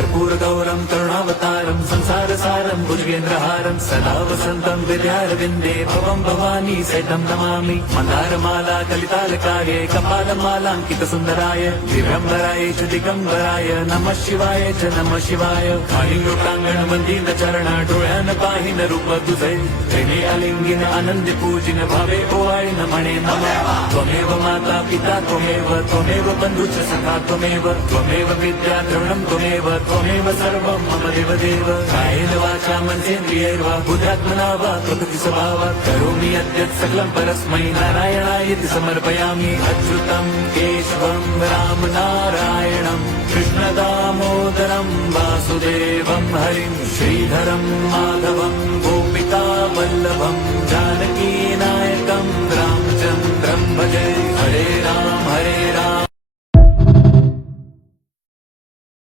कर्पूरगौरं करुणावतारं संसारसारं भुजगेन्द्रहारं सदा वसन्तं विद्यारविन्दे भवं भवानी सहितं नमामि। मन्दारमाला कलितालकाये कपालमालाङ्कितसुन्दराय दिव्यम्बराय च दिगम्बराय नमः शिवाय च नमः शिवाय। काळिंगोटांगण चरण डोळ्यान पाहिन रूप तुझे प्रेमे अलिंगिन आनंदी पूजिन भावे ओवाळीन म्हणे नमः। त्वमेव माता पिता त्वमेव बंधुश्च सखा त्वमेव विद्या द्रविणं त्वमेव सर्वं मम देवदेव। कायेन वाचा मनसेन्द्रियैर्वा बुद्ध्यात्मना वा प्रकृति स्वभावात् करोमि यद्यत् सकलं परस्मै नारायणायति समर्पयामि। अच्युतं केशवं राम नारायणं कृष्णदामोदरं वासुदेवं हरिं श्रीधरं माधवं गोपिका वल्लभं